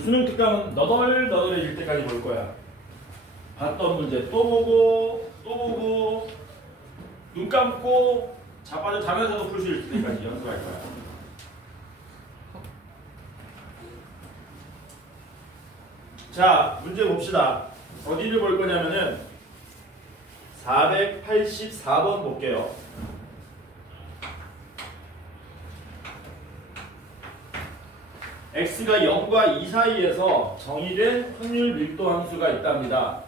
수능 특강은 너덜너덜해질 때까지 볼 거야. 봤던 문제 또 보고 또 보고 눈 감고 자빠져 자면서도 풀 수 있을 때까지 연습할 거야. 자, 문제 봅시다. 어디를 볼 거냐면은 484번 볼게요. x가 0과 2 사이에서 정의된 확률 밀도 함수가 있답니다.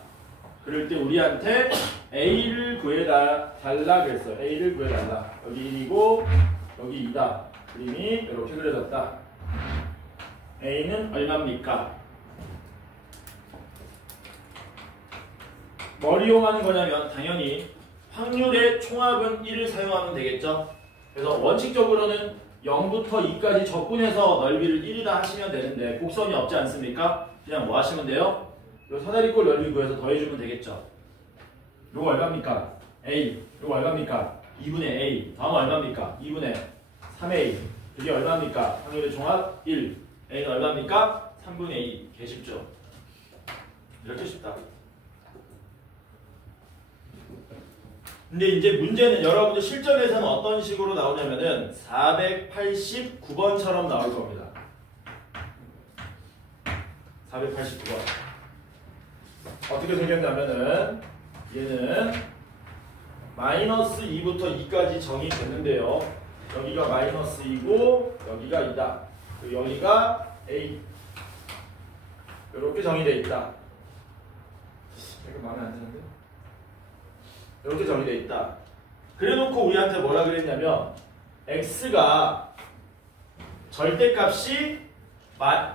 그럴 때 우리한테 a를 구해달라 그랬어요. a를 구해달라. 여기 1이고 여기 2다. 그림이 이렇게 그려졌다. a는 얼마입니까? 뭘 이용하는 거냐면 당연히 확률의 총합은 1을 사용하면 되겠죠. 그래서 원칙적으로는 0부터 2까지 적분해서 넓이를 1이다 하시면 되는데 곡선이 없지 않습니까? 그냥 뭐 하시면 돼요? 요 사다리꼴 넓이 구해서 더해주면 되겠죠. 요거 얼마입니까? A. 요거 얼마입니까? 2분의 A. 다음 얼마입니까? 2분의 3A. 이게 얼마입니까? 확률의 종합 1. A는 얼마입니까? 3분의 2. 개 쉽죠? 이렇게 쉽다. 근데 이제 문제는 여러분들 실전에서는 어떤 식으로 나오냐면은 489번처럼 나올 겁니다. 489번. 어떻게 생겼냐면은 얘는 마이너스 2부터 2까지 정의됐는데요. 여기가 마이너스 2고 여기가 2다. 그리고 여기가 A. 이렇게 정의되어 있다. 이거 마음에 안 드는데? 이렇게 정의되어 있다. 그래놓고 우리한테 뭐라 그랬냐면 x가 절대값이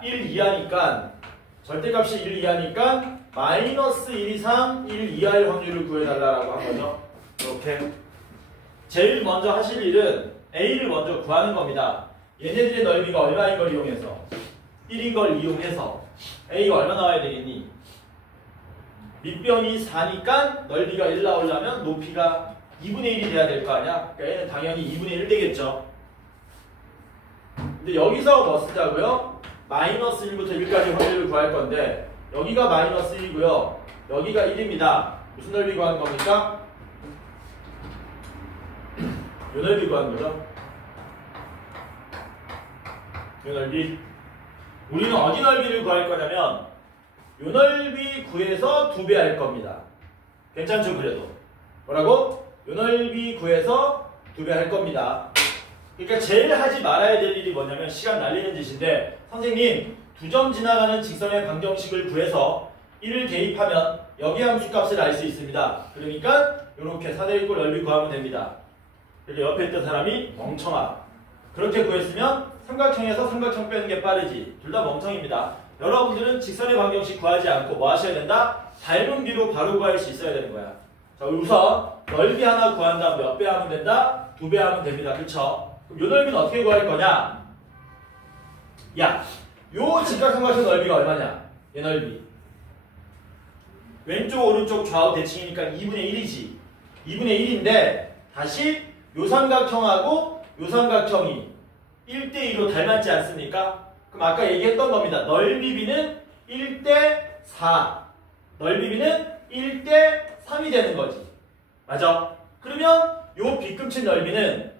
1 이하니까 절대값이 1 이하니까 마이너스 1 이상 1 이하의 확률을 구해달라고 한 거죠. 이렇게 제일 먼저 하실 일은 a를 먼저 구하는 겁니다. 얘네들의 넓이가 얼마인 걸 이용해서 1인 걸 이용해서 a가 얼마 나와야 되겠니? 밑변이 4니까 넓이가 1 나오려면 높이가 2분의 1이 돼야 될 거 아니야? 그러니까 얘는 당연히 2분의 1 되겠죠. 근데 여기서 뭐 쓰자고요? 마이너스 1부터 1까지 확률을 구할 건데 여기가 마이너스 1이고요. 여기가 1입니다. 무슨 넓이 구하는 겁니까? 요 넓이 구하는 거죠. 요 넓이. 우리는 어디 넓이를 구할 거냐면 요 넓이 구해서 2배 할 겁니다. 괜찮죠? 그래도 뭐라고? 요 넓이 구해서 2배 할 겁니다. 그러니까 제일 하지 말아야 될 일이 뭐냐면 시간 날리는 짓인데 선생님 2점 지나가는 직선의 방정식을 구해서 1을 대입하면 여기 함수 값을 알 수 있습니다. 그러니까 이렇게 사다리꼴 넓이 구하면 됩니다. 그리고 옆에 있던 사람이 멍청아. 그렇게 구했으면 삼각형에서 삼각형 빼는 게 빠르지. 둘 다 멍청입니다. 여러분들은 직선의 방정식 구하지 않고 뭐 하셔야 된다? 닮은 비로 바로 구할 수 있어야 되는 거야. 자, 우선 넓이 하나 구한 다음 몇 배 하면 된다? 2배 하면 됩니다. 그쵸? 그럼 요 넓이는 어떻게 구할 거냐? 야, 요 직각삼각형 넓이가 얼마냐? 얘 넓이. 왼쪽 오른쪽 좌우 대칭이니까 2분의 1이지. 2분의 1인데 다시 요 삼각형하고 요 삼각형이 1대2로 닮았지 않습니까? 그럼 아까 얘기했던 겁니다. 넓이비는 1대4. 넓이비는 1대3이 되는 거지. 맞아? 그러면 요 빗금친 넓이는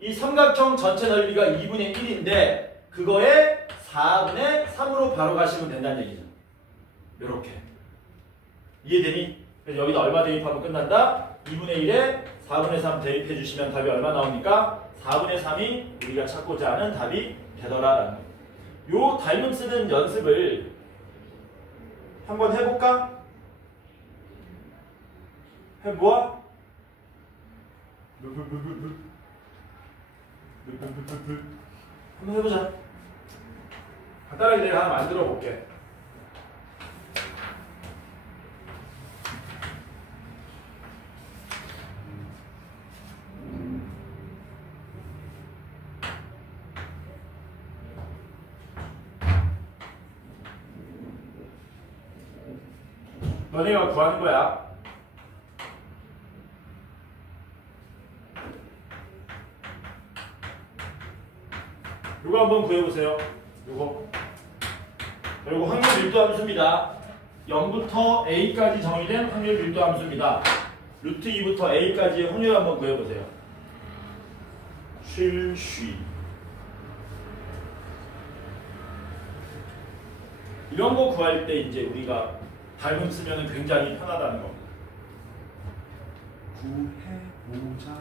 이 삼각형 전체 넓이가 2분의 1인데 그거에 4분의 3으로 바로 가시면 된다는 얘기죠. 요렇게. 이해되니? 그래서 여기다 얼마 대입하면 끝난다? 2분의 1에 4분의 3 대입해 주시면 답이 얼마 나옵니까? 4분의 3이 우리가 찾고자 하는 답이 되더라라는 거예요. 요 닮음 쓰는 연습을 한번 해볼까? 해보아? 한번 해보자. 간단하게 내가 하나 만들어 볼게. 너네가 구하는 거야. 요거 한번 구해보세요. 요거. 그리고 확률 밀도 함수입니다. 0부터 a까지 정의된 확률 밀도 함수입니다. 루트 2부터 a까지의 확률 한번 구해보세요. 쉴쉬. 이런 거 구할 때 이제 우리가 닮음 쓰면 굉장히 편하다는 겁니다. 구해보자.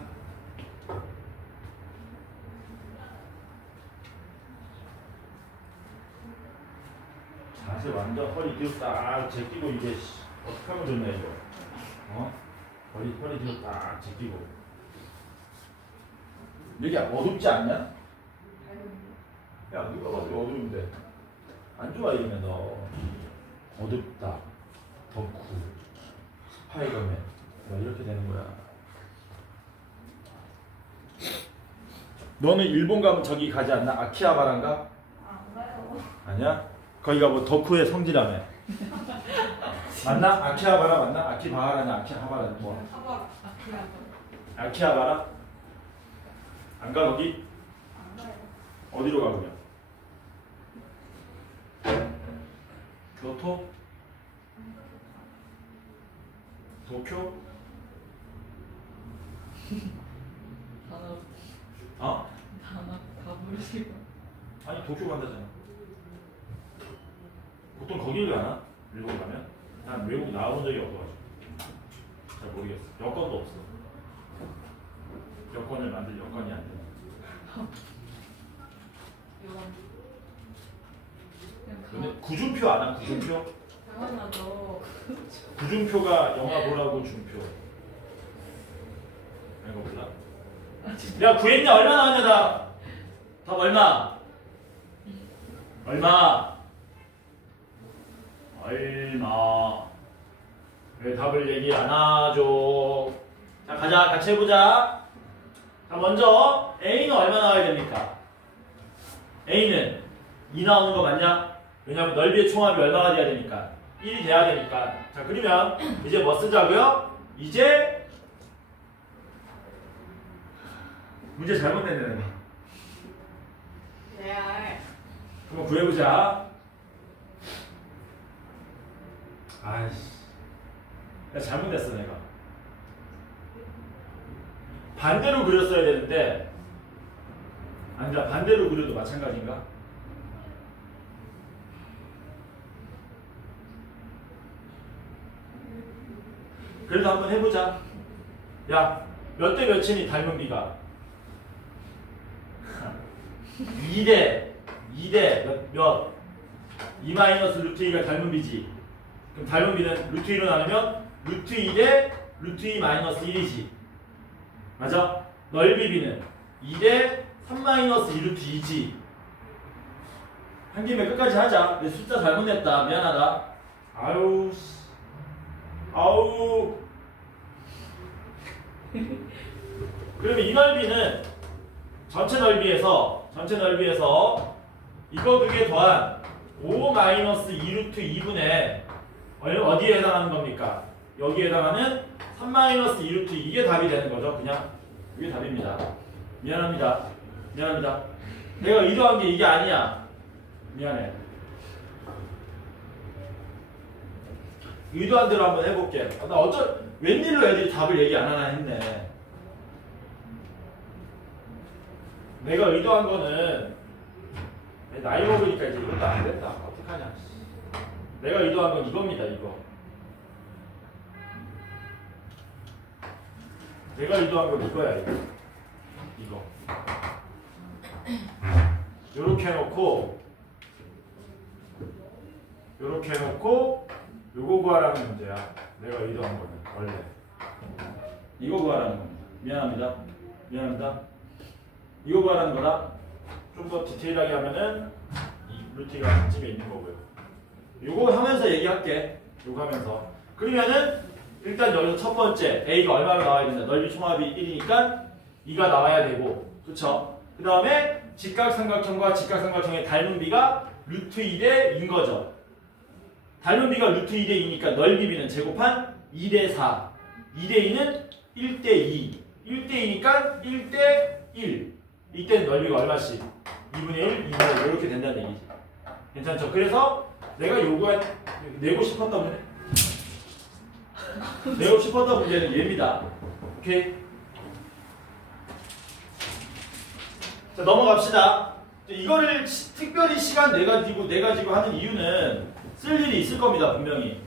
자세 완전 허리 뒤로 딱 제끼고 이게 어떻게 하면 좋나 이거. 허리 뒤로 딱 제끼고. 이게 어둡지 않냐? 야 누가 봐도 어두운데 안 좋아 이러면 너 어둡다, 덕후, 스파이더맨 뭐 이렇게 되는 거야. 너는 일본 가면 저기 가지 않나? 아키하바라인가? 안 가요. 아니야? 거기가 뭐 덕후의 성지라며. 맞나? 아키하바라 맞나? 아키바하라냐? 아키하바라 뭐? 하바라. 아키하바라? 안 가 거기? 안 가요. 어디로 가 그냥? 교토? 도쿄? 어? 단합 가보시고. 아니 도쿄 간다잖아. 보통 거기를 가나? 일본 가면? 난 외국 나와본 적이 없어가지고 잘 모르겠어. 여권도 없어. 여권을 만들 여건이 안 돼. 근데 구준표 아나? 구준표? 당연하죠. 구준표가 영화 보라고 준표. 이거 몰라? 야 구했냐? 얼마 나왔냐 다? 답 얼마? 얼마? 얼마? 왜 답을 얘기 안 하죠? 자 가자 같이 해보자. 자 먼저 A는 얼마 나와야 됩니까? A는 2 나오는 거 맞냐? 왜냐면 넓이의 총합이 얼마가 돼야 되니까 1이 돼야 되니까. 자 그러면 이제 뭐 쓰자고요? 이제 문제 잘못 냈네 내가. 레알. 한번 구해보자. 아이씨 내가 잘못 냈어 내가. 반대로 그렸어야 되는데 아니다 반대로 그려도 마찬가지인가? 그래도 한번 해보자. 야 몇 대 몇이니 닮은 비가? 2대 몇? 2 마이너스 루트 2가 닮은 비지. 그럼 닮은 비는 루트 2로 나누면 루트 2대 루트 2 마이너스 1이지. 맞아? 넓이 비는 2대 3 마이너스 2 루트 2지. 한 김에 끝까지 하자. 내 숫자 잘못 냈다. 미안하다. 아유 아우. 그러면 이 넓이는 전체 넓이에서 이거 두 개 더한 5 마이너스 2 루트 2분의 어디에 해당하는 겁니까? 여기에 해당하는 3 마이너스 2 루트 이게 답이 되는 거죠. 그냥 이게 답입니다. 미안합니다. 내가 의도한 게 이게 아니야. 미안해. 의도한 대로 한번 해볼게. 나 웬일로 애들이 답을 얘기 안 하나 했네. 내가 의도한 거는 나이 먹으니까 이제 이것도 안 된다. 어떡하냐. 내가 의도한 건 이겁니다. 이거. 내가 의도한 건 이거야. 이거. 요렇게 해놓고 요거 구하라는 문제야. 내가 의도한 거는 원래 이거 구하라는 겁니다. 미안합니다. 이거 구하라는 거라 좀 더 디테일하게 하면은 이 루트가 한집에 있는 거고요. 요거 하면서 얘기할게. 요거 하면서. 그러면은 일단 여기서 첫 번째 A가 얼마나 나와야 된다. 넓이 총합이 1이니까 2가 나와야 되고, 그쵸? 그 다음에 직각삼각형과 직각삼각형의 닮은 비가 루트 2대 2인 거죠. 닮은 비가 루트 2대 2니까 넓이 비는 제곱한 2대 4. 2대 2는 1대 2. 1대 2니까 1대 1. 이때는 넓이가 얼마씩? 2분의 1, 2분의 1 이렇게 된다는 얘기지. 괜찮죠? 그래서 내가 요구한 내고 싶었던 문제 내고 싶었던 문제는 얘입니다. 오케이. 자, 넘어갑시다. 이거를 특별히 시간 내가지고 하는 이유는 쓸 일이 있을 겁니다. 분명히.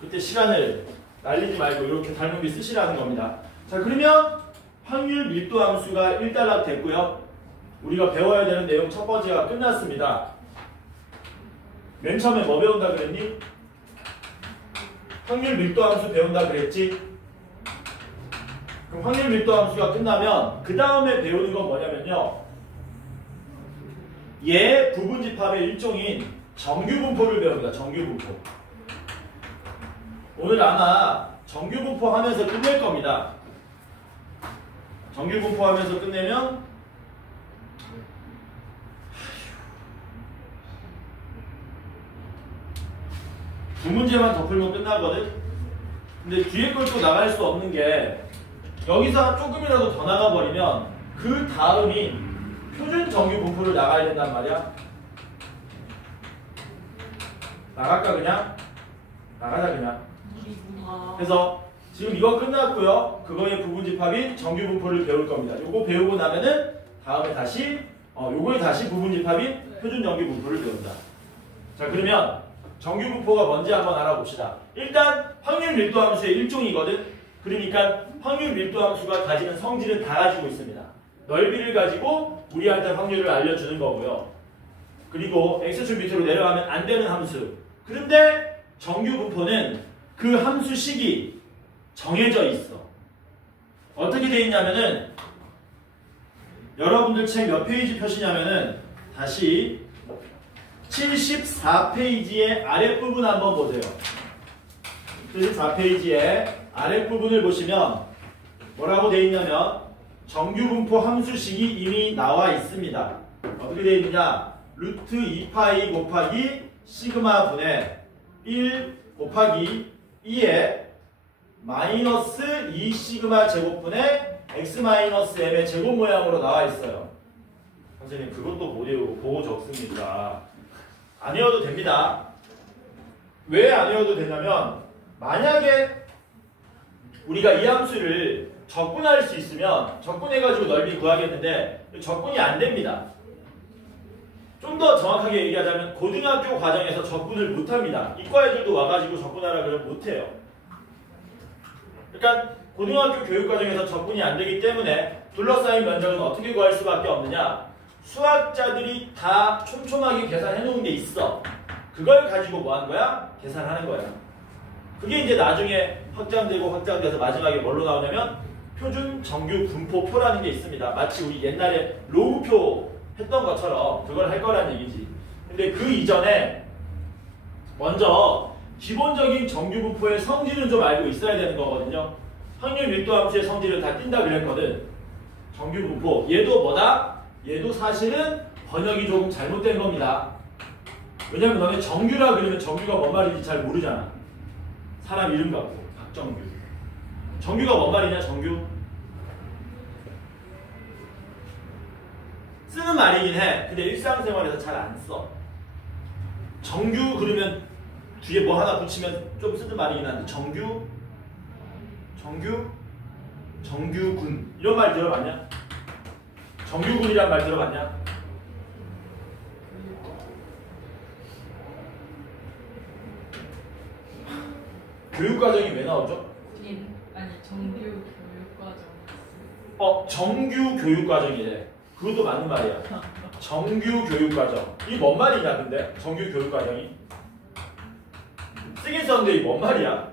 그때 시간을 날리지 말고 이렇게 닮은비 쓰시라는 겁니다. 자, 그러면 확률 밀도 함수가 1단락 됐고요. 우리가 배워야 되는 내용 첫 번째가 끝났습니다. 맨 처음에 뭐 배운다 그랬니? 확률 밀도 함수 배운다 그랬지? 그럼 확률 밀도 함수가 끝나면 그 다음에 배우는 건 뭐냐면요. 얘 부분집합의 일종인 정규분포를 배웁니다. 정규분포. 오늘 아마 정규분포 하면서 끝낼 겁니다. 정규분포 하면서 끝내면 두 문제만 더 풀면 끝나거든? 근데 뒤에 걸 또 나갈 수 없는 게 여기서 조금이라도 더 나가버리면 그 다음이 표준 정규 분포를 나가야 된단 말이야. 나갈까 그냥? 나가자 그냥. 그래서 지금 이거 끝났고요. 그거의 부분집합인 정규 분포를 배울 겁니다. 요거 배우고 나면은 다음에 다시 요거에 다시 부분집합인 표준 정규 분포를 배운다. 자, 그러면 정규 분포가 뭔지 한번 알아봅시다. 일단 확률 밀도 함수의 일종이거든. 그러니까 확률 밀도 함수가 가지는 성질은 다 가지고 있습니다. 넓이를 가지고 우리한테 확률을 알려주는 거고요. 그리고 x축 밑으로 내려가면 안 되는 함수. 그런데 정규 분포는 그 함수식이 정해져 있어. 어떻게 돼 있냐면은 여러분들 책 몇 페이지 펴시냐면은 다시 74페이지의 아랫부분 한번 보세요. 74페이지의 아랫부분을 보시면 뭐라고 되어 있냐면 정규분포 함수식이 이미 나와 있습니다. 어떻게 되어 있느냐? 루트 2파이 곱하기 시그마 분의 1 곱하기 2에 마이너스 2 시그마 제곱분의 x 마이너스 m의 제곱 모양으로 나와 있어요. 선생님 그것도 못 외우고 보고 적습니까? 안 외워도 됩니다. 왜 안 외워도 되냐면 만약에 우리가 이 함수를 적분할 수 있으면 적분해가지고 넓이 구하겠는데 적분이 안 됩니다. 좀 더 정확하게 얘기하자면 고등학교 과정에서 적분을 못합니다. 이과 애들도 와가지고 적분하라 그러면 못해요. 그러니까 고등학교 교육과정에서 적분이 안 되기 때문에 둘러싸인 면적은 어떻게 구할 수밖에 없느냐? 수학자들이 다 촘촘하게 계산해 놓은 게 있어. 그걸 가지고 뭐 하는 거야? 계산하는 거야. 그게 이제 나중에 확장되고 확장돼서 마지막에 뭘로 나오냐면 표준 정규 분포표라는 게 있습니다. 마치 우리 옛날에 로우표 했던 것처럼 그걸 할 거란 얘기지. 근데 그 이전에 먼저 기본적인 정규 분포의 성질은 좀 알고 있어야 되는 거거든요. 확률 밀도 함수의 성질을 다 띈다 그랬거든. 정규 분포. 얘도 뭐다? 얘도 사실은 번역이 조금 잘못된 겁니다. 왜냐면 너네 정규라 그러면 정규가 뭔 말인지 잘 모르잖아. 사람 이름 갖고 박정규. 정규가 뭔 말이냐? 정규. 쓰는 말이긴 해. 근데 일상생활에서 잘 안 써. 정규 그러면 뒤에 뭐 하나 붙이면 좀 쓰는 말이긴 한데 정규, 정규군 이런 말 들어봤냐? 정규군이란 말 들어봤냐? 교육과정이 왜 나오죠? 아니 정규 교육과정. 정규 교육과정이래. 그것도 맞는 말이야. 정규 교육과정. 이게 뭔 말이냐 근데? 정규 교육과정이? 쓰긴 썼는데 이게 뭔 말이야?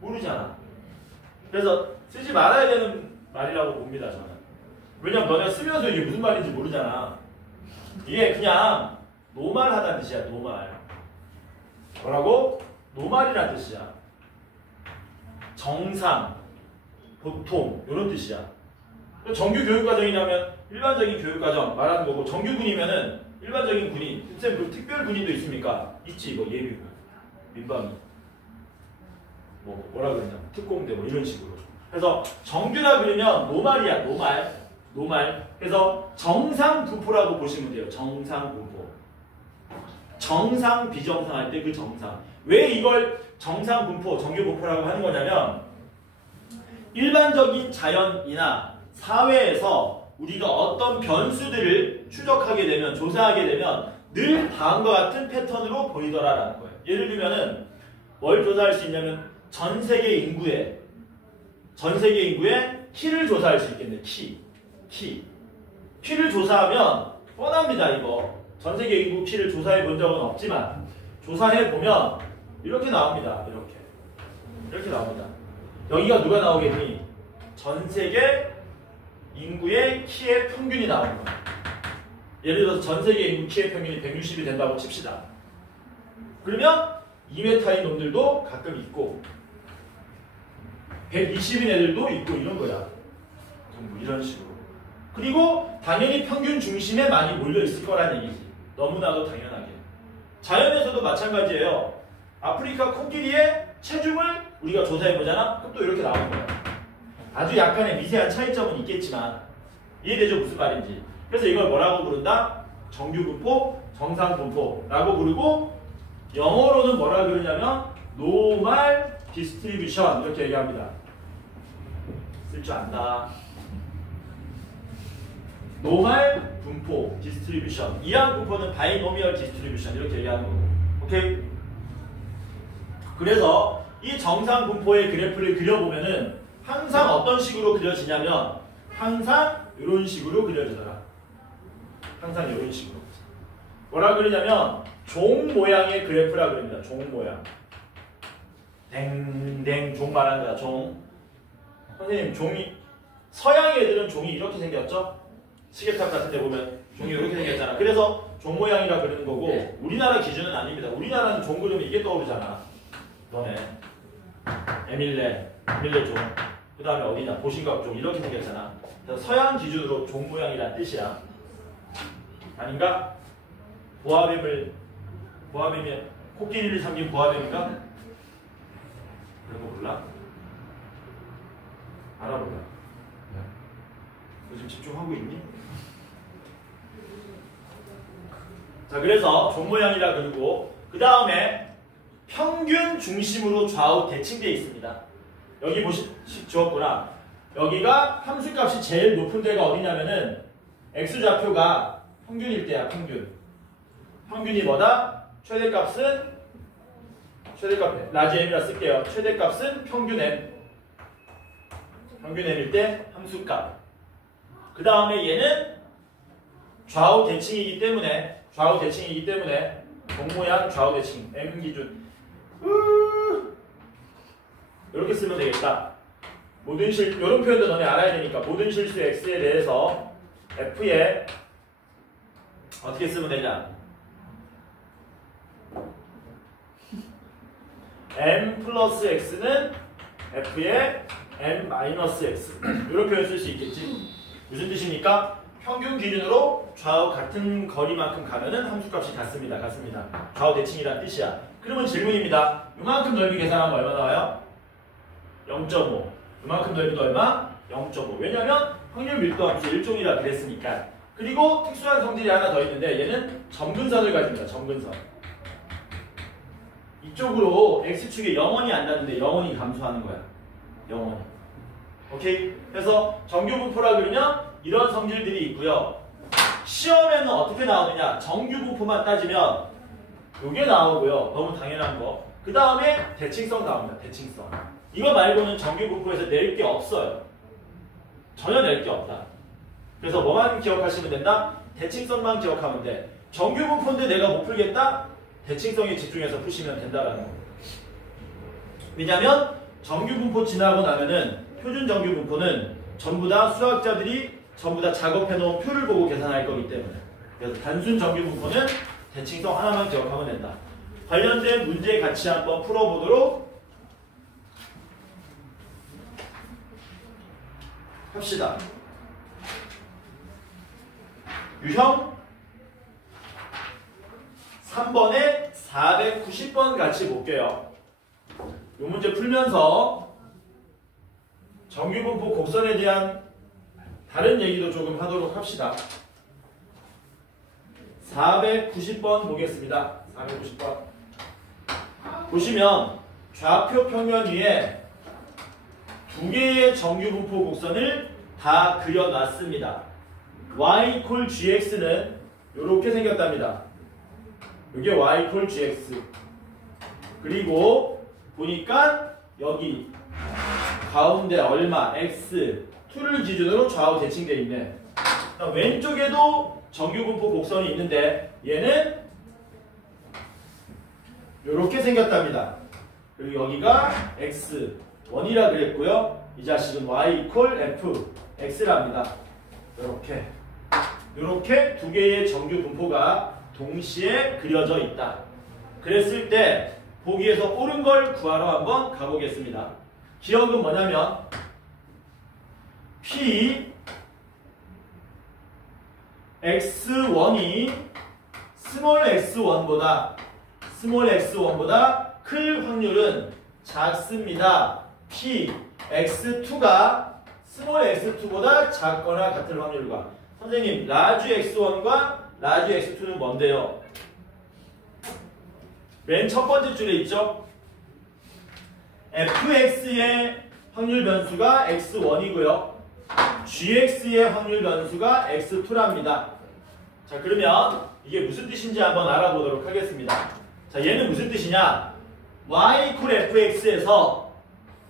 모르잖아. 그래서 쓰지 말아야 되는 말이라고 봅니다 저는. 왜냐면 너네가 쓰면서 이게 무슨 말인지 모르잖아. 이게 그냥 노말하다는 뜻이야. 노말. 뭐라고? 노말이라는 뜻이야. 정상, 보통 이런 뜻이야. 정규 교육과정이냐면 일반적인 교육과정 말하는 거고 정규군이면은 일반적인 군인. 쌤, 그 특별 군인도 있습니까? 있지. 뭐 예비군, 민방위, 뭐라 그러냐, 특공대 뭐 이런 식으로. 그래서 정규라 그러면 노말이야. 노말. 그래서 정상 분포라고 보시면 돼요. 정상 분포. 정상, 비정상 할 때 그 정상. 왜 이걸 정상 분포, 정규 분포라고 하는 거냐면 일반적인 자연이나 사회에서 우리가 어떤 변수들을 추적하게 되면, 조사하게 되면 늘 다음과 같은 패턴으로 보이더라라는 거예요. 예를 들면은 뭘 조사할 수 있냐면 전 세계 인구의 키를 조사할 수 있겠네. 키를 조사하면 뻔합니다. 이거 전 세계 인구 키를 조사해 본 적은 없지만 조사해 보면 이렇게 나옵니다. 이렇게 나옵니다. 여기가 누가 나오겠니? 전 세계 인구의 키의 평균이 나오는 거예요. 예를 들어서 전 세계 인구 키의 평균이 160이 된다고 칩시다. 그러면 2m인 놈들도 가끔 있고 120인 애들도 있고 이런 거야. 뭐 이런 식으로. 그리고 당연히 평균 중심에 많이 몰려 있을 거란 얘기지. 너무나도 당연하게. 자연에서도 마찬가지예요. 아프리카 코끼리의 체중을 우리가 조사해 보잖아. 그럼 또 이렇게 나오는 거야. 아주 약간의 미세한 차이점은 있겠지만 이해되죠? 무슨 말인지. 그래서 이걸 뭐라고 부른다? 정규분포, 정상분포라고 부르고 영어로는 뭐라 그러냐면 normal distribution 이렇게 얘기합니다. 쓸 줄 안다. normal 분포, distribution. 이항 분포는 binomial distribution 이렇게 얘기하는 거고. 오케이? 그래서 이 정상 분포의 그래프를 그려보면은 항상 어떤 식으로 그려지냐면 항상 이런 식으로 그려지더라. 항상 이런 식으로. 뭐라 그러냐면 종 모양의 그래프라 그럽니다. 종 모양. 댕댕 종 말하는 거야. 종. 선생님 종이 서양의 애들은 종이 이렇게 생겼죠? 시계탑 같은 데 보면 종이 이렇게 생겼잖아. 그래서 종 모양이라 그러는 거고 우리나라 기준은 아닙니다. 우리나라는 종 그러면 이게 떠오르잖아. 너네 에밀레 종. 그 다음에 어디냐? 보신각종 이렇게 생겼잖아. 그래서 서양 기준으로 종 모양이란 뜻이야. 아닌가? 보아뱀이 코끼리를 삼긴 보아뱀인가? 그런 거 몰라? 알아볼라. 너 지금 집중하고 있니? 자, 그래서 종 모양이라 그러고 그 다음에 평균 중심으로 좌우 대칭되어 있습니다. 여기 주었구나. 여기가 함수값이 제일 높은 데가 어디냐면은 x좌표가 평균일 때야. 평균이 뭐다? 최대값 라지 m이라 쓸게요. 최대값은 평균 m일 때 함수값. 그 다음에 얘는 좌우 대칭이기 때문에 동모양 좌우 대칭 m 기준 이렇게 쓰면 되겠다. 이런 표현도 너네 알아야 되니까 모든 실수 x에 대해서 f에 어떻게 쓰면 되냐? m 플러스 x는 f의 m 마이너스 x 이런 표현 쓸 수 있겠지? 무슨 뜻입니까? 평균 기준으로 좌우 같은 거리만큼 가면은 함수값이 같습니다. 좌우 대칭이란 뜻이야. 그러면 질문입니다. 이만큼 넓이 계산하면 얼마 나와요? 0.5. 이만큼 넓이도 얼마? 0.5. 왜냐면 확률 밀도 함수 일종이라 그랬으니까. 그리고 특수한 성질이 하나 더 있는데 얘는 점근선을 가집니다. 점근선. 이쪽으로 x축에 0원이 안 닿는데 0원이 감소하는 거야. 0원. 오케이? 그래서 정규분포라 그러면 이런 성질들이 있고요. 시험에는 어떻게 나오느냐? 정규분포만 따지면 이게 나오고요. 너무 당연한 거. 그 다음에 대칭성 나옵니다. 대칭성. 이거 말고는 정규분포에서 낼 게 없어요. 전혀 낼 게 없다. 그래서 뭐만 기억하시면 된다? 대칭성만 기억하면 돼. 정규분포인데 내가 못 풀겠다? 대칭성에 집중해서 푸시면 된다라는 거. 왜냐면 정규분포 지나고 나면은 표준 정규분포는 전부 다 수학자들이 전부 다 작업해 놓은 표를 보고 계산할 거기 때문에. 그래서 단순 정규분포는 대칭성 하나만 기억하면 된다. 관련된 문제 같이 한번 풀어보도록 합시다. 유형 3번에 490번 같이 볼게요. 이 문제 풀면서 정규분포 곡선에 대한 다른 얘기도 조금 하도록 합시다. 490번 보겠습니다. 490번. 보시면 좌표 평면 위에 두 개의 정규 분포 곡선을 다 그려놨습니다. y 콜 gx는 이렇게 생겼답니다. 이게 y 콜 gx. 그리고 보니까 여기 가운데 얼마 x 2를 기준으로 좌우 대칭되어 있네. 왼쪽에도 정규 분포 곡선이 있는데 얘는 이렇게 생겼답니다. 그리고 여기가 x1이라 그랬고요. 이 자식은 y 이퀄 f x랍니다. 이렇게 두 개의 정규 분포가 동시에 그려져 있다. 그랬을 때 보기에서 옳은 걸 구하러 한번 가보겠습니다. 기억은 뭐냐면 p x1이 스몰 x1보다 클 확률은 작습니다. p x2가 스몰 x2보다 작거나 같을 확률과. 선생님, 라지 x1과 라지 x2는 뭔데요? 맨 첫 번째 줄에 있죠? fx의 확률 변수가 x1이고요. gx의 확률 변수가 x2랍니다. 자, 그러면 이게 무슨 뜻인지 한번 알아보도록 하겠습니다. 자, 얘는 무슨 뜻이냐? y 이퀄 fx에서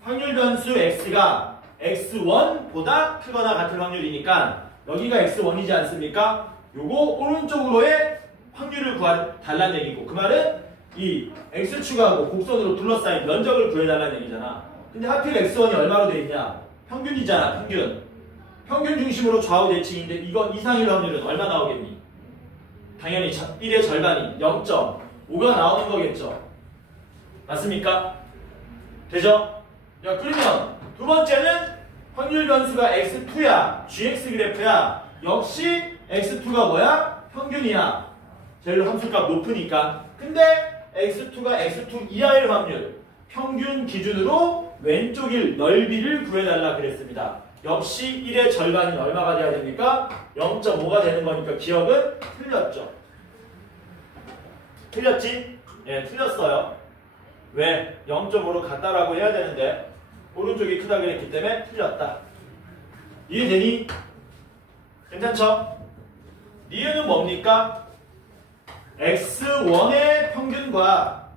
확률 변수 x가 x1보다 크거나 같은 확률이니까 여기가 x1이지 않습니까? 요거 오른쪽으로의 확률을 구해달라는 얘기고, 그 말은 이 x축하고 곡선으로 둘러싸인 면적을 구해달라는 얘기잖아. 근데 하필 x1이 얼마로 돼 있냐? 평균이잖아, 평균. 평균 중심으로 좌우 대칭인데 이건 이상일 확률은 얼마 나오겠니? 당연히 1의 절반인 0.5가 나오는 거겠죠. 맞습니까? 되죠? 야, 그러면 두 번째는 확률 변수가 x2야. gx 그래프야. 역시 x2가 뭐야? 평균이야. 제일 함수값 높으니까. 근데 x2가 x2 이하일 확률. 평균 기준으로 왼쪽일 넓이를 구해달라 그랬습니다. 역시 1의 절반인 얼마가 돼야 됩니까? 0.5가 되는 거니까 기억은 틀렸죠. 틀렸지? 예, 틀렸어요. 왜? 0.5로 같다라고 해야 되는데 오른쪽이 크다 그랬기 때문에 틀렸다. 이해되니? 괜찮죠? 니은은 뭡니까? x1의 평균과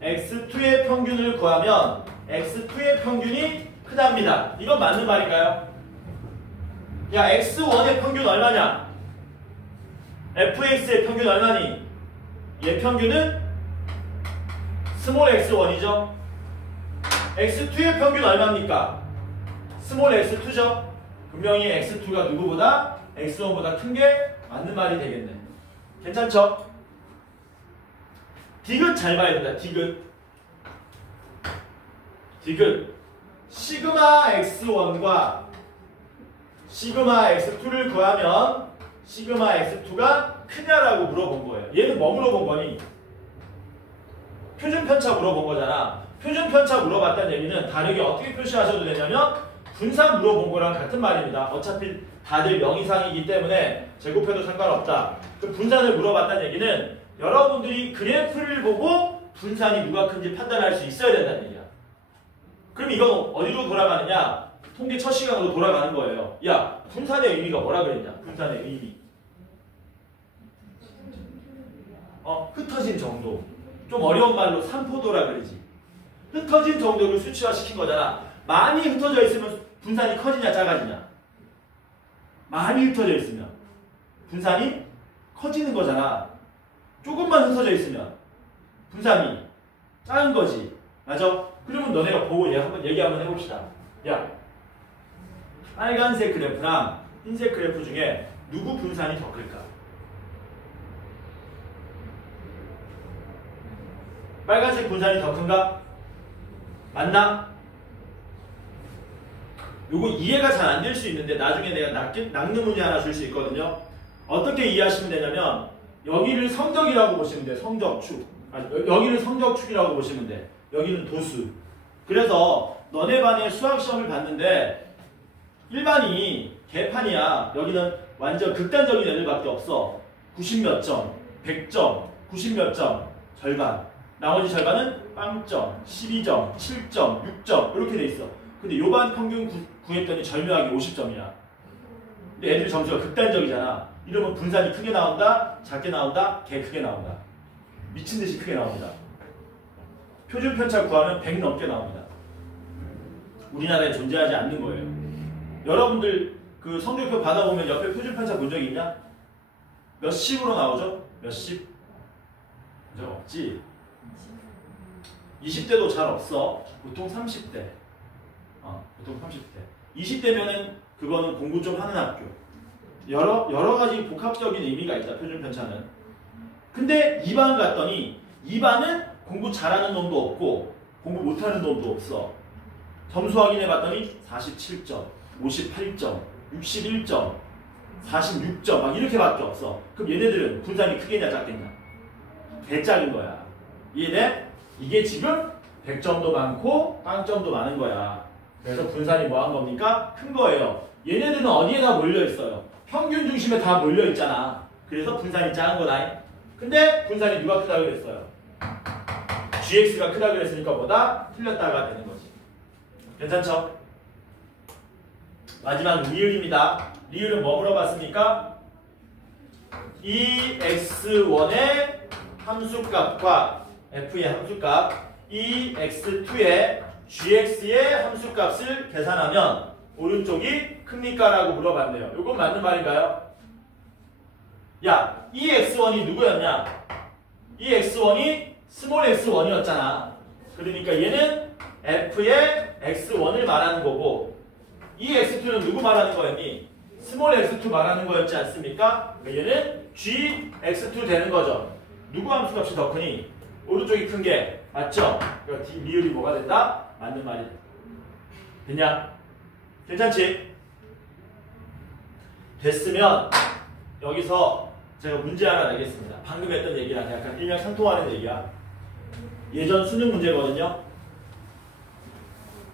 x2의 평균을 구하면 x2의 평균이 크답니다. 이건 맞는 말인가요? 야, x1의 평균 얼마냐? fx의 평균 얼마니? 얘 평균은 스몰 x1이죠. x2의 평균 얼마입니까? 스몰 x2죠. 분명히 x2가 누구보다? x1보다 큰 게 맞는 말이 되겠네. 괜찮죠? 디귿 잘 봐야 된다. 디귿 시그마 x1과 시그마 x2를 구하면 시그마 x2가 크냐라고 물어본 거예요. 얘는 뭐 물어본 거니? 표준 편차 물어본 거잖아. 표준 편차 물어봤다는 얘기는 다르게 어떻게 표시하셔도 되냐면 분산 물어본 거랑 같은 말입니다. 어차피 다들 명이상이기 때문에 제곱해도 상관없다. 그 분산을 물어봤다는 얘기는 여러분들이 그래프를 보고 분산이 누가 큰지 판단할 수 있어야 된다는 얘기야. 그럼 이건 어디로 돌아가느냐? 통계 첫 시간으로 돌아가는 거예요. 야, 분산의 의미가 뭐라 그랬냐? 분산의 의미. 흩어진 정도. 좀 어려운 말로 산포도라 그러지. 흩어진 정도를 수치화시킨 거잖아. 많이 흩어져 있으면 분산이 커지냐 작아지냐? 많이 흩어져 있으면 분산이 커지는 거잖아. 조금만 흩어져 있으면 분산이 작은 거지. 맞아? 그러면 너네가 보고 얘기 한번 해봅시다. 야, 빨간색 그래프랑 흰색 그래프 중에 누구 분산이 더 클까? 빨간색 분산이 더 큰가? 맞나? 요거 이해가 잘 안 될 수 있는데 나중에 내가 낚는 문제 하나 줄 수 있거든요. 어떻게 이해하시면 되냐면 여기를 성적이라고 보시면 돼. 성적축. 여기를 성적축이라고 보시면 돼. 여기는 도수. 그래서 너네 반에 수학시험을 봤는데 일반이 개판이야. 여기는 완전 극단적인 애들밖에 없어. 90몇 점, 100점, 90몇 점. 절반. 나머지 절반은 빵점, 12점, 7점, 6점 이렇게 돼 있어. 근데 요반 평균 구했더니 절묘하게 50점이야. 근데 애들이 점수가 극단적이잖아. 이러면 분산이 크게 나온다, 작게 나온다, 개 크게 나온다. 미친 듯이 크게 나옵니다. 표준 편차 구하면 100 넘게 나옵니다. 우리나라에 존재하지 않는 거예요. 여러분들 그 성적표 받아보면 옆에 표준 편차 본 적 있냐? 몇십으로 나오죠? 몇십? 본 적 없지? 20대도 잘 없어. 보통 30대. 보통 30대. 20대면은 그거는 공부 좀 하는 학교. 여러 가지 복합적인 의미가 있다. 표준 편차는. 근데 2반 갔더니 2반은 공부 잘하는 놈도 없고 공부 못하는 놈도 없어. 점수 확인해 봤더니 47점, 58점, 61점, 46점 막 이렇게밖에 없어. 그럼 얘네들은 분산이 크겠냐 작겠냐? 대짝인 거야. 이해돼? 이게 지금 100점도 많고 빵점도 많은 거야. 그래서 분산이 뭐 한 겁니까? 큰 거예요. 얘네들은 어디에 다 몰려 있어요? 평균 중심에 다 몰려 있잖아. 그래서 분산이 작은 거다. 근데 분산이 누가 크다 그랬어요? GX가 크다 그랬으니까 뭐다? 틀렸다가 되는 거지. 괜찮죠? 마지막 리을입니다. 리을은 뭐 물어봤습니까? 이 x1의 함수값과 f의 함수값, 이 x2의 gx의 함수값을 계산하면 오른쪽이 큽니까? 라고 물어봤네요. 이건 맞는 말인가요? 야, 이 x1이 누구였냐? 이 x1이 스몰 x1이었잖아. 그러니까 얘는 f의 x1을 말하는 거고 이 x2는 누구 말하는 거였니? 스몰 x2 말하는 거였지 않습니까? 얘는 gx2 되는 거죠. 누구 함수값이 더 크니? 오른쪽이 큰 게 맞죠? 그러니까 리을이 뭐가 된다? 맞는 말이 됐냐? 괜찮지? 됐으면 여기서 제가 문제 하나 내겠습니다. 방금 했던 얘기랑 약간 일맥상통하는 얘기야. 예전 수능 문제거든요.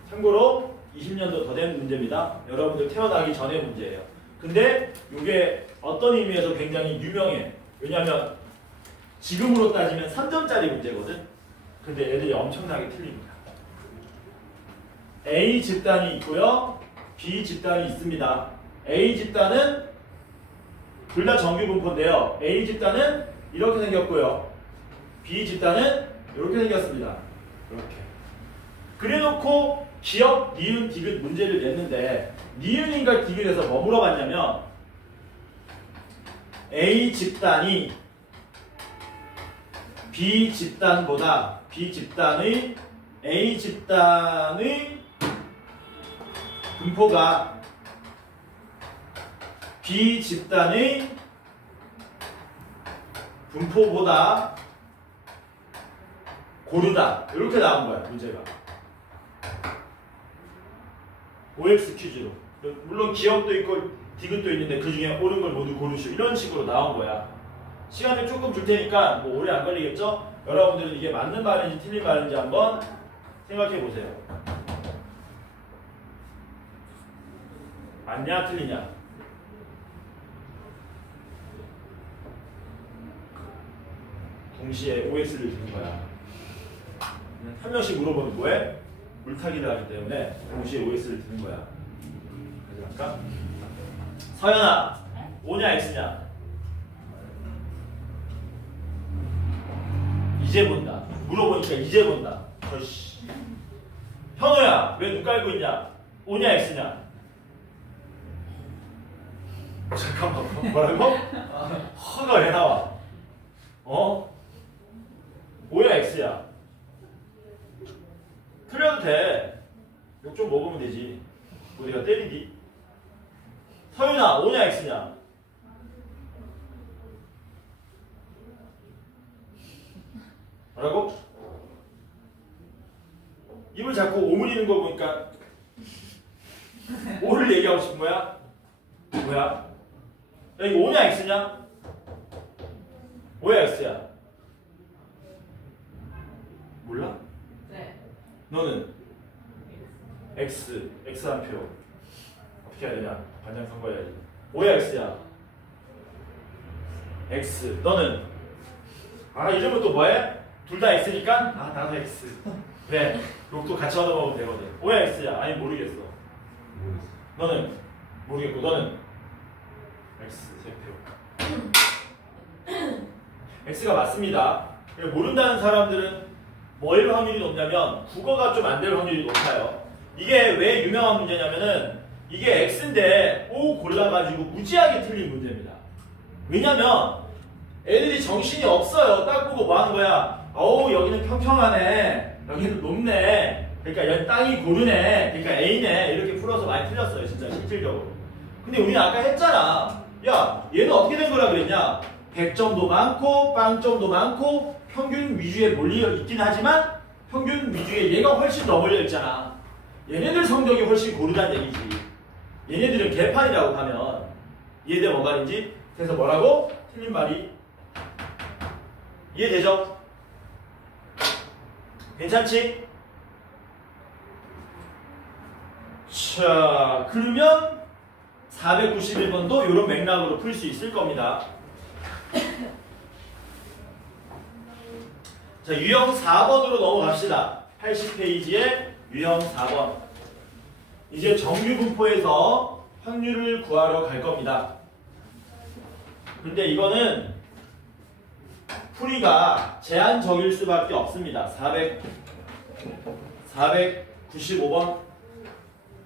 참고로 20년도 더 된 문제입니다. 여러분들 태어나기 전의 문제예요. 근데 이게 어떤 의미에서 굉장히 유명해. 왜냐하면 지금으로 따지면 3점짜리 문제거든. 근데 애들이 엄청나게 틀립니다. A 집단이 있고요. B 집단이 있습니다. A 집단은 둘 다 정규 분포인데요. A 집단은 이렇게 생겼고요. B 집단은 이렇게 생겼습니다. 이렇게. 그래놓고 기억, 니은, 디귿 문제를 냈는데 니은인가 디귿에서 뭐 물어봤냐면 A 집단이 B 집단보다 B 집단의 A 집단의 분포가 B 집단의 분포보다 고르다. 이렇게 나온 거야, 문제가. OX 퀴즈로. 물론 기억도 있고 디귿도 있는데 그 중에 옳은 걸 모두 고르시오. 이런 식으로 나온 거야. 시간을 조금 줄 테니까 뭐 오래 안 걸리겠죠? 여러분들은 이게 맞는 말인지 틀린 말인지 한번 생각해 보세요. 맞냐, 틀리냐? 동시에 OX를 드는 거야. 한 명씩 물어보는 뭐해? 물타기를 하기 때문에 동시에 OX를 드는 거야. 그래서 할까? 서연아, O냐 X냐? 이제 본다. 물어보니까 이제 본다. 어이씨. 현우야, 왜 눈 깔고 있냐? O냐 X냐? 잠깐만, 뭐라고? 허가 왜 나와? O야 X야? 틀려도 돼. 욕 좀 먹으면 되지. 우리가 때리기. 서윤아, O냐 X냐? 뭐라고? 입을 자꾸 오므리는 거 보니까 O를 얘기하고 싶은 거야? 뭐야? 야, 이거 O냐 X냐? O야 X야? 몰라? 네. 너는? X 한 표. 어떻게 해야 되냐? 반장 선거해야지. O야 X야? X. 너는? 아, 이러면 또 뭐해? 둘 다 x니까 나도 x. 그래. 욕도 같이 얻어먹으면 되거든. 왜 x야? 아니 모르겠어. 너는 모르겠고 너는 x 세표. x가 맞습니다. 모른다는 사람들은 뭐일 확률이 높냐면 국어가 좀 안 될 확률이 높아요. 이게 왜 유명한 문제냐면은 이게 x인데 O 골라가지고 무지하게 틀린 문제입니다. 왜냐면 애들이 정신이 없어요. 딱 보고 뭐 하는 거야? 어우 여기는 평평하네. 여기는 높네. 그러니까 여기 땅이 고르네. 그러니까 A네. 이렇게 풀어서 많이 틀렸어요. 진짜 실질적으로. 근데 우리는 아까 했잖아. 야 얘는 어떻게 된 거라 그랬냐? 100점도 많고 빵점도 많고 평균 위주에 몰려 있긴 하지만 평균 위주에 얘가 훨씬 더 몰려 있잖아. 얘네들 성적이 훨씬 고르다는 얘기지. 얘네들은 개판이라고 하면 이해돼 뭔 말인지? 그래서 뭐라고? 틀린 말이 이해되죠? 괜찮지? 자, 그러면 491번도 이런 맥락으로 풀 수 있을 겁니다. 자, 유형 4번으로 넘어갑시다. 80페이지에 유형 4번. 이제 정규 분포에서 확률을 구하러 갈 겁니다. 근데 이거는 풀이가 제한적일 수밖에 없습니다. 495번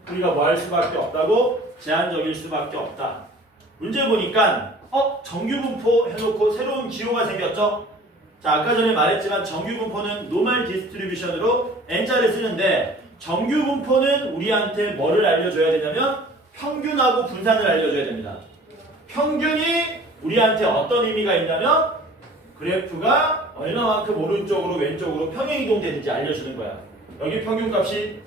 풀이가 뭐 할 수밖에 없다고? 제한적일 수밖에 없다. 문제 보니까 정규 분포 해놓고 새로운 기호가 생겼죠? 자, 아까 전에 말했지만 정규 분포는 노멀 디스트리뷰션으로 n자를 쓰는데 정규 분포는 우리한테 뭐를 알려줘야 되냐면 평균하고 분산을 알려줘야 됩니다. 평균이 우리한테 어떤 의미가 있냐면 그래프가 얼마만큼 오른쪽으로 왼쪽으로 평행이동되는지 알려주는 거야. 여기 평균값이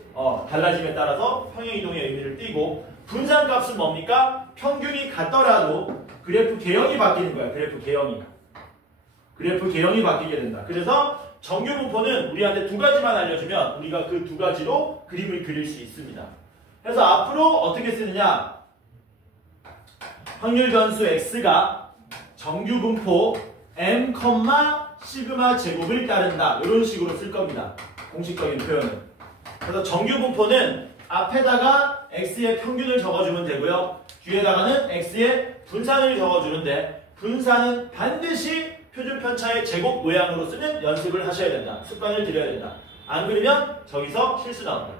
달라짐에 따라서 평행이동의 의미를 띠고 분산값은 뭡니까? 평균이 같더라도 그래프 개형이 바뀌는 거야. 그래프 개형이 바뀌게 된다. 그래서 정규 분포는 우리한테 두 가지만 알려주면 우리가 그 두 가지로 그림을 그릴 수 있습니다. 그래서 앞으로 어떻게 쓰느냐? 확률 변수 x가 정규 분포 m, 시그마 제곱을 따른다. 이런 식으로 쓸 겁니다. 공식적인 표현은. 그래서 정규 분포는 앞에다가 x의 평균을 적어주면 되고요. 뒤에다가는 x의 분산을 적어주는데 분산은 반드시 표준 편차의 제곱 모양으로 쓰는 연습을 하셔야 된다. 습관을 들여야 된다. 안 그러면 저기서 실수 나온다.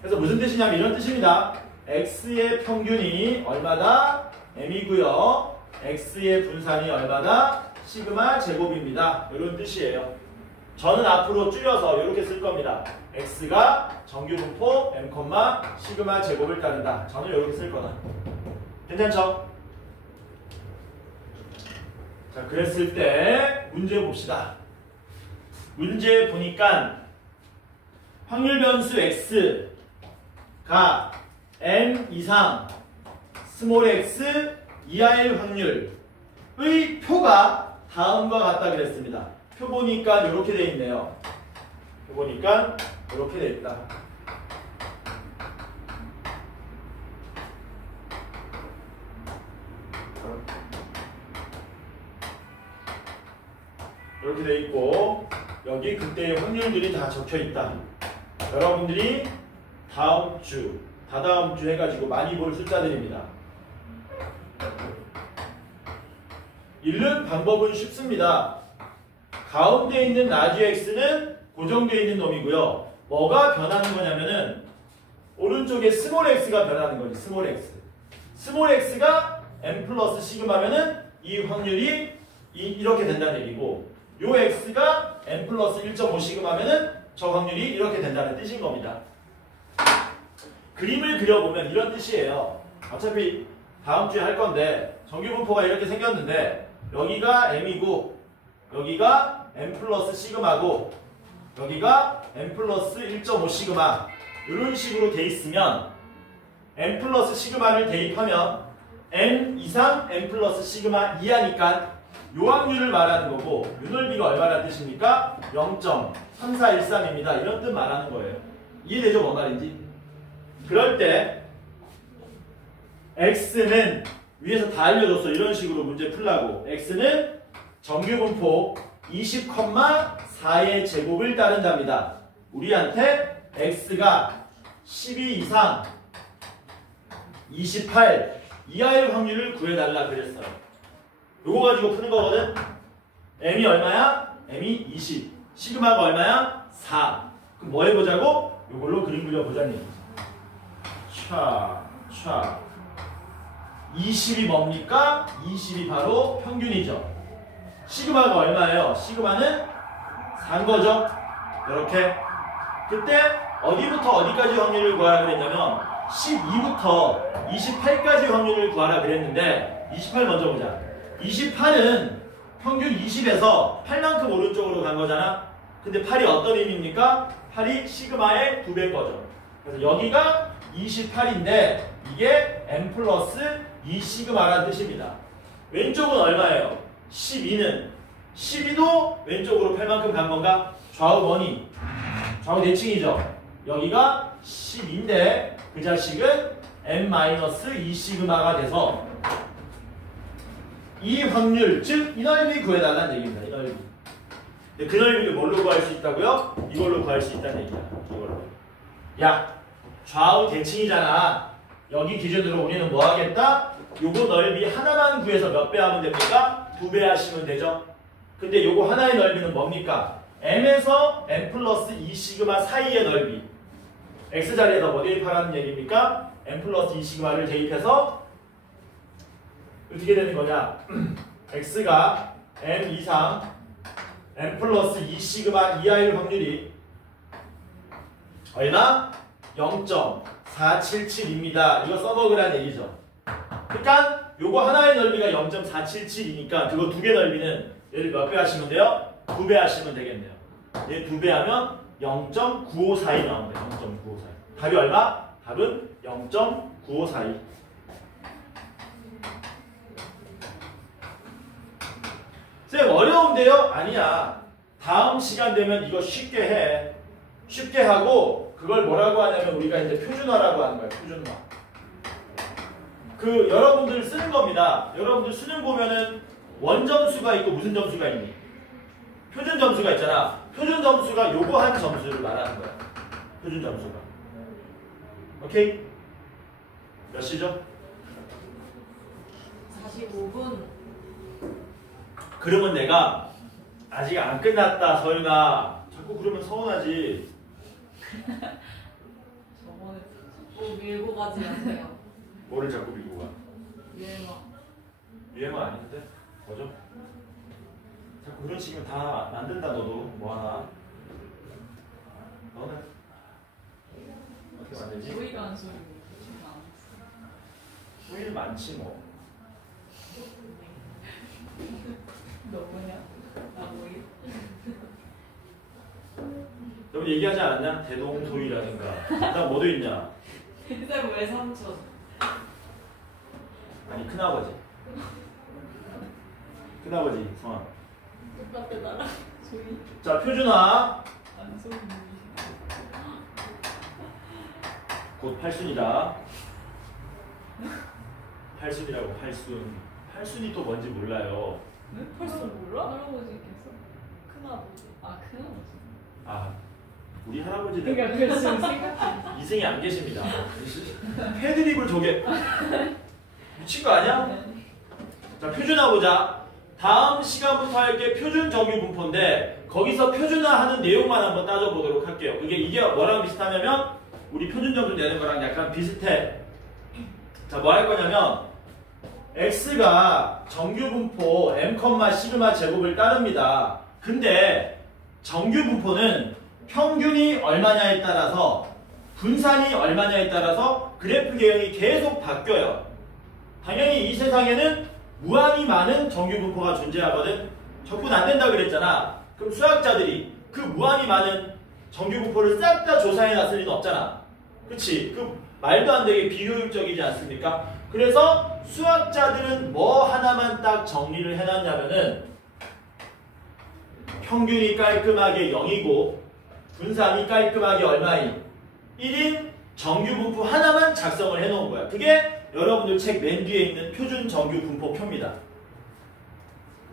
그래서 무슨 뜻이냐면 이런 뜻입니다. x의 평균이 얼마다? m이고요. x의 분산이 얼마다? 시그마 제곱입니다. 이런 뜻이에요. 저는 앞으로 줄여서 이렇게 쓸 겁니다. x가 정규 분포 m, 시그마 제곱을 따른다. 저는 이렇게 쓸 거다. 괜찮죠? 자, 그랬을 때 문제 봅시다. 문제 보니까 확률 변수 x가 n 이상 스몰 x 이하일 확률의 표가 다음과 같다 그랬습니다. 표 보니까 이렇게 돼 있네요. 표 보니까 이렇게 돼 있다. 이렇게 돼 있고 여기 그때의 확률들이 다 적혀 있다. 여러분들이 다음 주, 다다음 주 해가지고 많이 볼 숫자들입니다. 읽는 방법은 쉽습니다. 가운데 있는 라지 x는 고정되어 있는 놈이고요. 뭐가 변하는 거냐면은 오른쪽에 스몰 x가 변하는 거지. 스몰 x. 스몰 x가 m 플러스 시그마면은 이 확률이 이렇게 된다는 얘기고 요 x가 m 플러스 1.5 시그마면은 저 확률이 이렇게 된다는 뜻인 겁니다. 그림을 그려보면 이런 뜻이에요. 어차피 다음 주에 할 건데 정규 분포가 이렇게 생겼는데 여기가 m이고 여기가 m 플러스 시그마고 여기가 m 플러스 1.5 시그마 이런 식으로 돼 있으면 m 플러스 시그마를 대입하면 n 이상 m 플러스 시그마 이하니까 요 확률을 말하는 거고 요 넓이가 얼마라는 뜻입니까? 0.3413입니다. 이런 뜻 말하는 거예요. 이해되죠? 뭔 말인지? 그럴 때 x는 위에서 다 알려줬어. 이런 식으로 문제 풀라고. x는 정규 분포 20,4의 제곱을 따른답니다. 우리한테 x가 12 이상 28 이하의 확률을 구해달라 그랬어요. 요거 가지고 푸는 거거든. m이 얼마야? m이 20. 시그마가 얼마야? 4. 그럼 뭐 해보자고? 요걸로 그림 그려보자는 얘기지. 차. 20이 뭡니까? 20이 바로 평균이죠. 시그마가 얼마예요? 시그마는 4인 거죠. 이렇게. 그때 어디부터 어디까지 확률을 구하라 그랬냐면 12부터 28까지 확률을 구하라 그랬는데 28 먼저 보자. 28은 평균 20에서 8만큼 오른쪽으로 간 거잖아. 근데 8이 어떤 의미입니까? 8이 시그마의 2배인 거죠. 그래서 여기가 28인데 이게 m 플러스 2 시그마라는 뜻입니다. 왼쪽은 얼마예요? 12는 12도 왼쪽으로 8만큼 간 건가? 좌우 뭐니? 좌우 대칭이죠. 여기가 10인데 그 자식은 m-2 시그마가 돼서 이 확률, 즉 이 넓이 구해달라는 얘기입니다. 이 넓이. 근데 그 넓이를 뭘로 구할 수 있다고요? 이걸로 구할 수 있다는 얘기야. 이걸로. 야, 좌우 대칭이잖아. 여기 기준으로 우리는 뭐 하겠다? 요거 넓이 하나만 구해서 몇 배 하면 됩니까? 2배 하시면 되죠. 근데 요거 하나의 넓이는 뭡니까? m에서 m 플러스 2 시그마 사이의 넓이. x자리에다 뭐 대입하라는 얘기입니까? m 플러스 2 시그마를 대입해서 어떻게 되는 거냐? x가 m 이상 m 플러스 2 시그마 이하일 확률이 얼마? 0.477입니다. 이거 써먹으라는 얘기죠. 그러니까 요거 하나의 넓이가 0.477이니까 그거 두 개 넓이는 얘를 몇 배 하시면 돼요? 2배 하시면 되겠네요. 얘 2배 하면 0.9542 나옵니다. 0.9542. 답이 얼마? 답은 0.9542. 쌤 어려운데요? 아니야. 다음 시간 되면 이거 쉽게 해. 쉽게 하고 그걸 뭐라고 하냐면 우리가 이제 표준화라고 하는 거예요. 표준화. 그 여러분들 쓰는 겁니다. 여러분들 수능 보면은 원점수가 있고 무슨 점수가 있니? 표준 점수가 있잖아. 표준 점수가 요거 한 점수를 말하는 거야. 표준 점수가. 오케이? 몇 시죠? 45분. 그러면 내가 아직 안 끝났다 서윤아. 자꾸 그러면 서운하지. 저번에 자꾸 밀고 가지 마세요. 뭐를 자꾸 밀고 가? 유행어. 유행어 아닌데? 뭐죠? 자꾸 그런 식이면 다 만든다 너도 뭐하나? 너는? 어떻게 만들지? 소리가 한 소리 지금 안 소일 많지 뭐. 너 뭐냐? 나 뭐이? 여러분 얘기하지 않았냐? 대동소이라든가. 그다음 뭐도 있냐? 근데 왜 삼촌? 아니 큰아버지. 큰아버지 성함. 똑같아 나랑 소리. 자 표준화. 안 소리. 곧 팔순이다. 팔순이라고 팔순. 팔순이 또 뭔지 몰라요. 네? 벌써 몰라? 할아버지께서? 큰아버지. 아 큰아버지. 아 우리 할아버지는 그러니까 그래서 생각해. 이승이 안 계십니다. 패드립을 저게 미친 거 아니야? 자 표준화 보자. 다음 시간부터 할 게 표준 정규 분포인데 거기서 표준화하는 내용만 한번 따져보도록 할게요. 이게 뭐랑 비슷하냐면 우리 표준 점수 내는 거랑 약간 비슷해. 자 뭐 할 거냐면 x가 정규 분포 m, 시그마 제곱을 따릅니다. 근데 정규 분포는 평균이 얼마냐에 따라서 분산이 얼마냐에 따라서 그래프 개형이 계속 바뀌어요. 당연히 이 세상에는 무한히 많은 정규 분포가 존재하거든. 적분 안 된다 그랬잖아. 그럼 수학자들이 그 무한히 많은 정규 분포를 싹 다 조사해 놨을 리는 없잖아. 그치? 그 말도 안 되게 비효율적이지 않습니까? 그래서 수학자들은 뭐 하나만 딱 정리를 해놨냐면은 평균이 깔끔하게 0이고 분산이 깔끔하게 얼마인 1인 정규 분포 하나만 작성을 해놓은 거야. 그게 여러분들 책 맨 뒤에 있는 표준 정규 분포표입니다.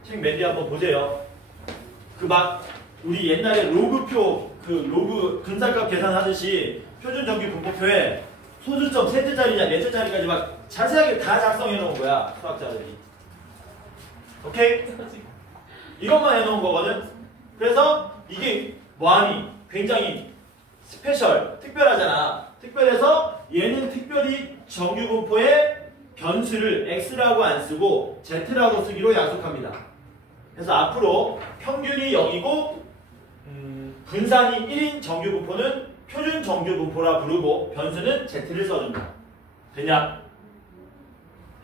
책 맨 뒤에 한번 보세요. 그 막 우리 옛날에 로그표 그 로그 근사값 계산하듯이 표준 정규 분포표에 소수점 세트짜리냐 네트짜리까지 막 자세하게 다 작성해 놓은 거야 수학자들이. 오케이? 이것만 해놓은 거거든. 그래서 이게 뭐하니? 굉장히 스페셜, 특별하잖아. 특별해서 얘는 특별히 정규 분포의 변수를 x라고 안 쓰고 z라고 쓰기로 약속합니다. 그래서 앞으로 평균이 0이고 분산이 1인 정규 분포는 표준 정규 분포라 부르고 변수는 z를 써준다. 됐냐?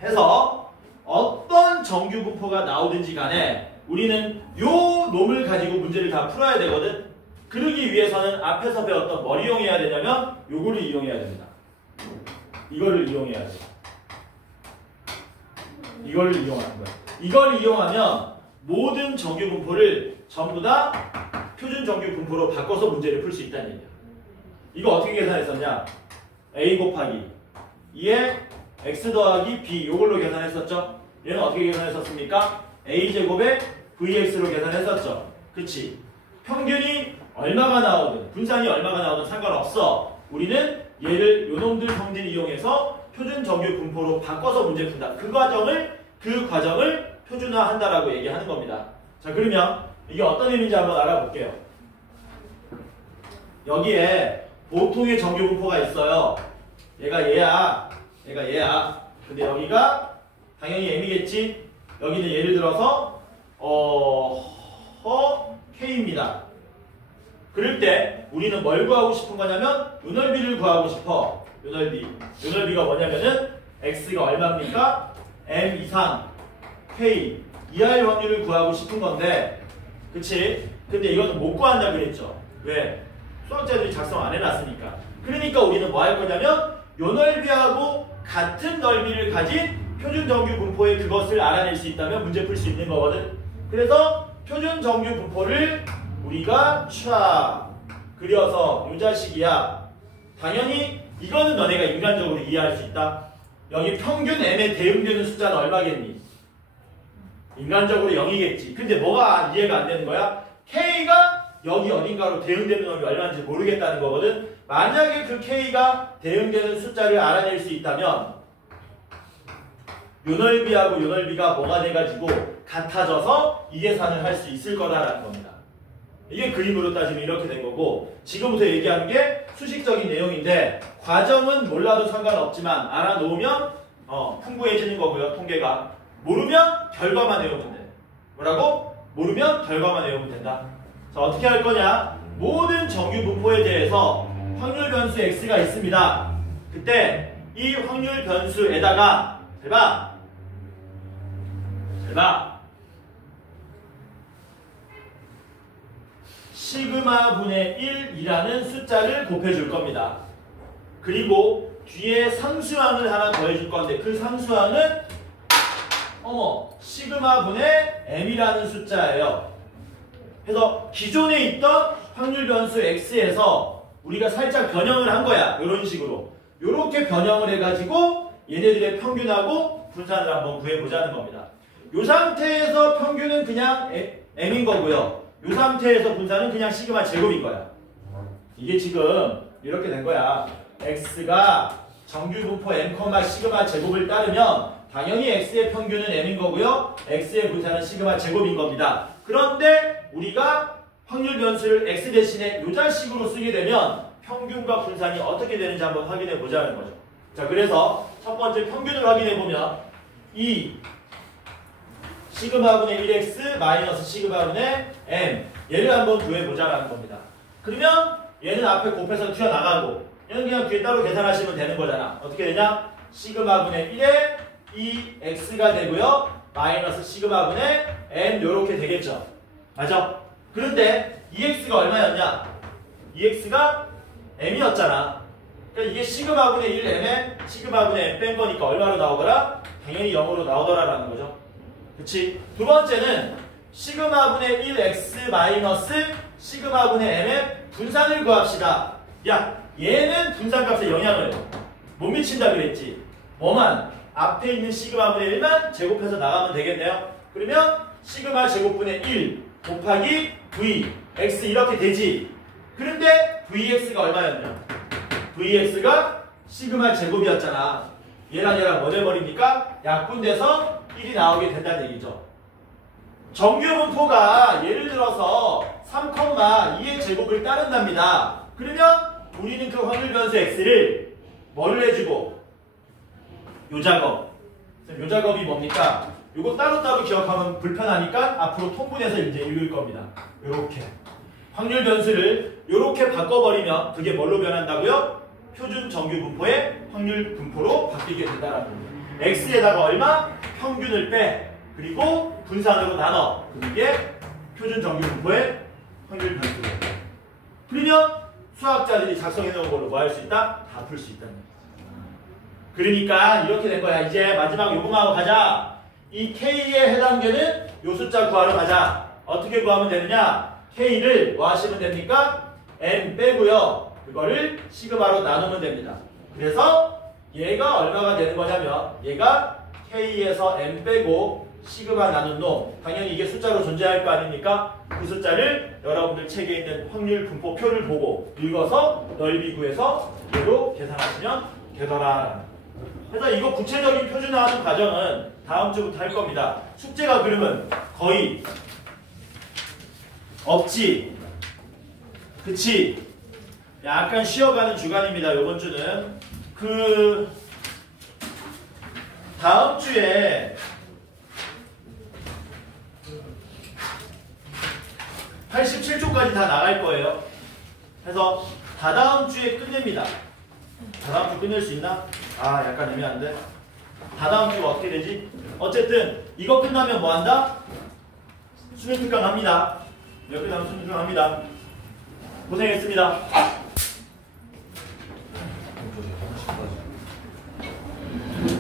해서 어떤 정규 분포가 나오든지 간에 우리는 요 놈을 가지고 문제를 다 풀어야 되거든. 그러기 위해서는 앞에서 배웠던 뭘 이용해야 되냐면 요거를 이용해야 됩니다. 이거를 이용해야 돼. 이거를 이용하는 거야. 이걸 이용하면 모든 정규 분포를 전부 다 표준 정규 분포로 바꿔서 문제를 풀 수 있다는 얘기야. 이거 어떻게 계산했었냐? a 곱하기 2에 x 더하기 b 요걸로 계산했었죠? 얘는 어떻게 계산했었습니까? a제곱에 vx로 계산했었죠? 그치? 평균이 얼마가 나오든 분산이 얼마가 나오든 상관없어. 우리는 얘를 요놈들 성질 이용해서 표준 정규 분포로 바꿔서 문제 푼다. 그 과정을 표준화한다라고 얘기하는 겁니다. 자, 그러면 이게 어떤 의미인지 한번 알아볼게요. 여기에 보통의 정규 분포가 있어요. 얘가 얘야. 얘가 얘야. 근데 여기가 당연히 m이겠지. 여기는 예를 들어서 K입니다. 그럴 때 우리는 뭘 구하고 싶은 거냐면 요넓이를 구하고 싶어. 요넓이. 요넓이가 뭐냐면은 x가 얼마입니까? m 이상 K 이하의 확률을 구하고 싶은 건데, 그치? 근데 이거는 못 구한다 그랬죠. 왜? 수학자들이 작성 안 해놨으니까. 그러니까 우리는 뭐 할 거냐면 요넓이하고 같은 넓이를 가진 표준 정규 분포의 그것을 알아낼 수 있다면 문제 풀 수 있는 거거든. 그래서 표준 정규 분포를 우리가 촤 그려서 요 자식이야. 당연히 이거는 너네가 인간적으로 이해할 수 있다. 여기 평균 m에 대응되는 숫자는 얼마겠니? 인간적으로 0이겠지. 근데 뭐가 이해가 안 되는 거야? K가 여기 어딘가로 대응되는 놈이 얼마인지 모르겠다는 거거든. 만약에 그 K가 대응되는 숫자를 알아낼 수 있다면 요넓이하고 요넓이가 뭐가 돼가지고 같아져서 이 계산을 할 수 있을 거다라는 겁니다. 이게 그림으로 따지면 이렇게 된 거고, 지금부터 얘기하는 게 수식적인 내용인데 과정은 몰라도 상관없지만 알아놓으면 풍부해지는 거고요. 통계가. 모르면 결과만 외우면 돼. 뭐라고? 모르면 결과만 외우면 된다. 자, 어떻게 할 거냐? 모든 정규 분포에 대해서 확률 변수 x가 있습니다. 그때 이 확률 변수에다가 잘 봐. 시그마 분의 1이라는 숫자를 곱해줄 겁니다. 그리고 뒤에 상수항을 하나 더해줄 건데 그 상수항은 시그마 분의 m이라는 숫자예요. 그래서 기존에 있던 확률 변수 x에서 우리가 살짝 변형을 한 거야. 이런 식으로. 이렇게 변형을 해가지고 얘네들의 평균하고 분산을 한번 구해보자는 겁니다. 이 상태에서 평균은 그냥 m인 거고요. 이 상태에서 분산은 그냥 시그마 제곱인 거야. 이게 지금 이렇게 된 거야. x가 정규 분포 m, 시그마 제곱을 따르면 당연히 x의 평균은 m인 거고요. x의 분산은 시그마 제곱인 겁니다. 그런데 우리가 확률 변수를 x 대신에 이 자식으로 쓰게 되면 평균과 분산이 어떻게 되는지 한번 확인해 보자는 거죠. 자, 그래서 첫 번째 평균을 확인해 보면 이 시그마분의 1x 마이너스 시그마분의 m 얘를 한번 구해보자라는 겁니다. 그러면 얘는 앞에 곱해서 튀어나가고 얘는 그냥 뒤에 따로 계산하시면 되는 거잖아. 어떻게 되냐? 시그마분의 1에 이 x가 되고요. 마이너스 시그마분의 m 요렇게 되겠죠. 맞아? 그런데 2x가 얼마였냐? 2x가 m이었잖아. 그러니까 이게 시그마분의 1m에 시그마분의 m 뺀 거니까 얼마로 나오더라? 당연히 0으로 나오더라라는 거죠. 그치? 두 번째는 시그마분의 1x 마이너스 시그마분의 m의 분산을 구합시다. 야, 얘는 분산값에 영향을 못 미친다 그랬지. 뭐만? 앞에 있는 시그마분의 1만 제곱해서 나가면 되겠네요. 그러면 시그마 제곱분의 1 곱하기 v x 이렇게 되지. 그런데 vx가 얼마였냐? vx가 시그마 제곱이었잖아. 얘랑 뭐 돼버립니까? 약분돼서 1이 나오게 된다는 얘기죠. 정규 분포가 예를 들어서 3,2의 제곱을 따른답니다. 그러면 우리는 그 확률 변수 x를 뭐를 해주고? 요 작업이 뭡니까? 요거 따로따로 기억하면 불편하니까 앞으로 통분해서 이제 읽을 겁니다. 요렇게 확률 변수를 요렇게 바꿔버리면 그게 뭘로 변한다고요? 표준 정규 분포의 확률 분포로 바뀌게 된다라는 겁니다. x에다가 얼마? 평균을 빼. 그리고 분산으로 나눠. 그게 표준 정규 분포의 확률 변수로. 그러면 수학자들이 작성해 놓은 걸로 뭐 할 수 있다? 다 풀 수 있다는 거죠. 그러니까 이렇게 된 거야. 이제 마지막 요거만 하고 가자. 이 K에 해당되는 요 숫자 구하러 가자. 어떻게 구하면 되느냐? K를 뭐 하시면 됩니까? N 빼고요. 그거를 시그마로 나누면 됩니다. 그래서 얘가 얼마가 되는 거냐면 얘가 K에서 N 빼고 시그마 나눈 놈. 당연히 이게 숫자로 존재할 거 아닙니까? 그 숫자를 여러분들 책에 있는 확률 분포표를 보고 읽어서 넓이 구해서 얘로 계산하시면 되더라. 그래서 이거 구체적인 표준화하는 과정은 다음 주부터 할 겁니다. 숙제가 그러면 거의 없지. 그치? 약간 쉬어가는 주간입니다. 이번 주는. 그 다음 주에 87조까지 다 나갈 거예요. 그래서 다다음 주에 끝냅니다. 다다음 주 끝낼 수 있나? 아, 약간 애매한데. 다다음 주가 어떻게 되지? 어쨌든 이거 끝나면 뭐 한다? 수능 특강 합니다. 이거 끝나면 수능 특강 합니다. 고생했습니다.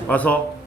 와서